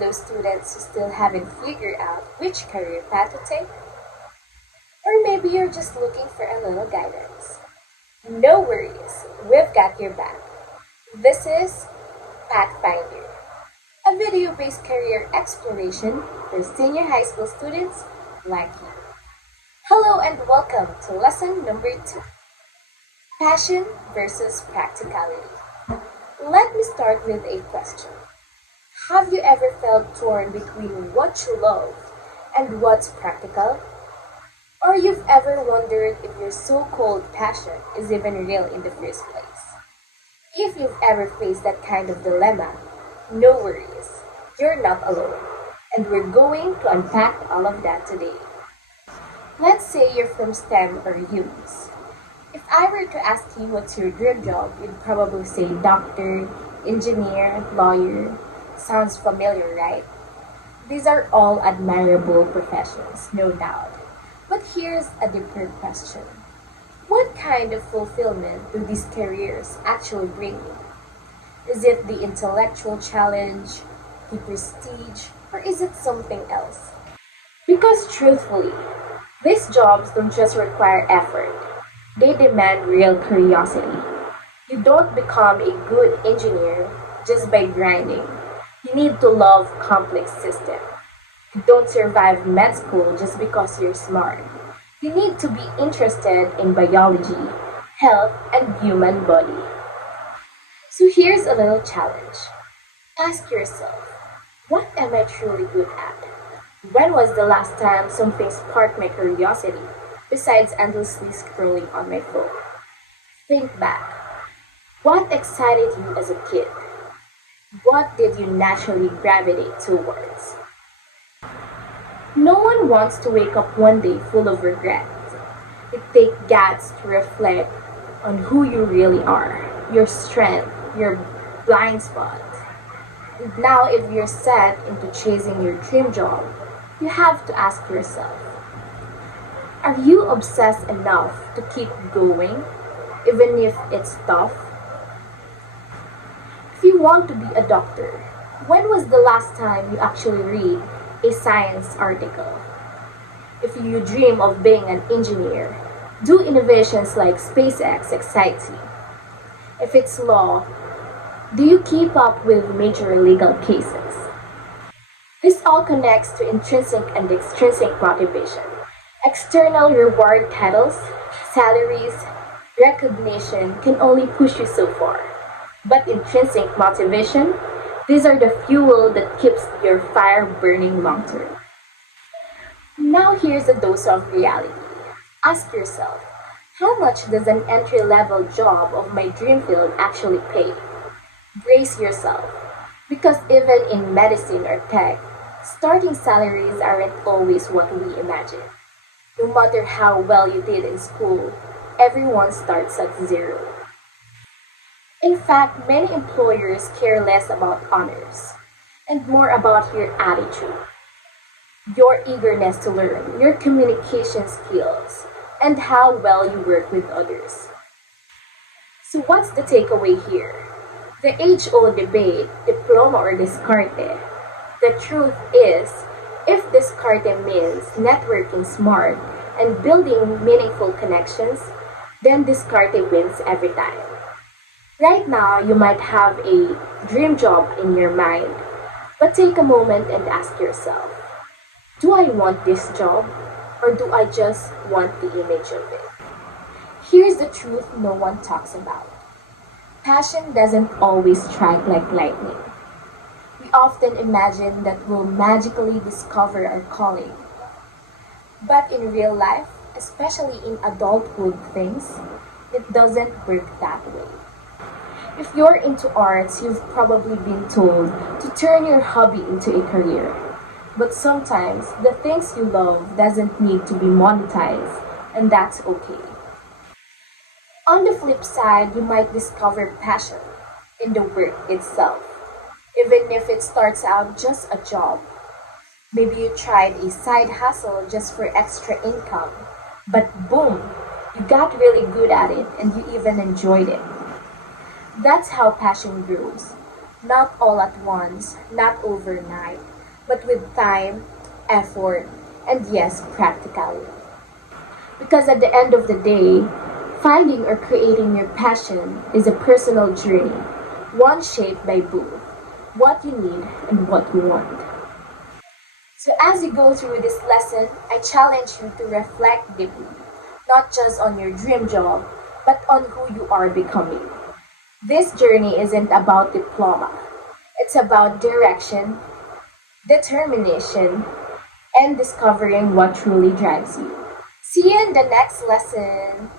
of those students who still haven't figured out which career path to take? Or maybe you're just looking for a little guidance. No worries, we've got your back. This is Pathfinder, a video based career exploration for senior high school students like you. Hello and welcome to lesson number 2, Passion versus Practicality. Let me start with a question. Have you ever felt torn between what you love and what's practical? Or you've ever wondered if your so-called passion is even real in the first place? If you've ever faced that kind of dilemma, no worries, you're not alone, and we're going to unpack all of that today. Let's say you're from STEM or UMS. If I were to ask you what's your dream job, you'd probably say doctor, engineer, lawyer. Sounds familiar, right? These are all admirable professions, no doubt. But here's a deeper question. What kind of fulfillment do these careers actually bring you? Is it the intellectual challenge, the prestige, or is it something else? Because truthfully, these jobs don't just require effort, they demand real curiosity. You don't become a good engineer just by grinding. You need to love complex systems. You don't survive med school just because you're smart. You need to be interested in biology, health, and human body. So here's a little challenge. Ask yourself, what am I truly good at? When was the last time something sparked my curiosity besides endlessly scrolling on my phone? Think back. What excited you as a kid? What did you naturally gravitate towards? No one wants to wake up one day full of regret. It takes guts to reflect on who you really are, your strength, your blind spot. And now, if you're set into chasing your dream job, you have to ask yourself, are you obsessed enough to keep going, even if it's tough? If you want to be a doctor, when was the last time you actually read a science article? If you dream of being an engineer, do innovations like SpaceX excite you? If it's law, do you keep up with major legal cases? This all connects to intrinsic and extrinsic motivation. External reward titles, salaries, recognition can only push you so far. But intrinsic motivation, these are the fuel that keeps your fire burning long term. Now here's a dose of reality. Ask yourself, how much does an entry-level job of my dream field actually pay? Brace yourself, because even in medicine or tech, starting salaries aren't always what we imagine. No matter how well you did in school, everyone starts at zero. In fact, many employers care less about honors and more about your attitude, your eagerness to learn, your communication skills, and how well you work with others. So what's the takeaway here? The age-old debate, diploma or discarte. The truth is, if discarte means networking smart and building meaningful connections, then discarte wins every time. Right now, you might have a dream job in your mind, but take a moment and ask yourself, do I want this job or do I just want the image of it? Here's the truth no one talks about. Passion doesn't always strike like lightning. We often imagine that we'll magically discover our calling. But in real life, especially in adulthood things, it doesn't work that way. If you're into arts, you've probably been told to turn your hobby into a career. But sometimes, the things you love doesn't need to be monetized, and that's okay. On the flip side, you might discover passion in the work itself, even if it starts out just a job. Maybe you tried a side hustle just for extra income, but boom, you got really good at it and you even enjoyed it. That's how passion grows. Not all at once, not overnight, but with time, effort, and yes, practicality. Because at the end of the day, finding or creating your passion is a personal journey, one shaped by both what you need and what you want. So, as you go through this lesson, I challenge you to reflect deeply, not just on your dream job, but on who you are becoming. This journey isn't about diploma, it's about direction, determination, and discovering what truly drives you. See you in the next lesson.